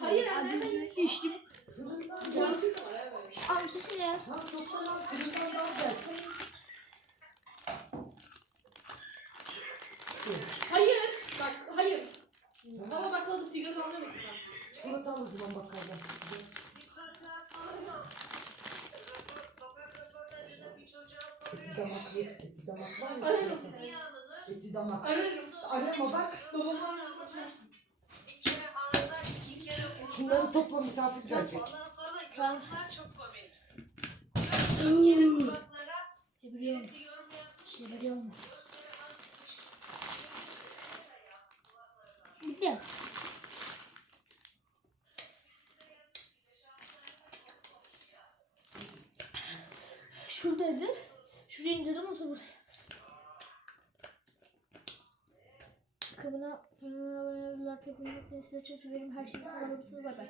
Hayır, anne, içtim. Al susun ya. Hayır. Bak hayır. Valla bakladı sigara almadık ben. Çikolata al o zaman bakkaldan. Damak ye. Eti damak var ya. Ararım Eti damak. Ararım. Arama bak. Babama Şunları topla misafir gelecek. Ondan sonra yorumlar çok komik. Gelin kulaklara Biliyorum. birisi yorum yazmış. Biliyorum. Bitti. Şuradaydı. Şuraya indirdim o zaman. Kabına abone olmayı, like yapmayı unutmayın. Size çok seviyorum. Her şeyi size alabilirsiniz. Bay bay.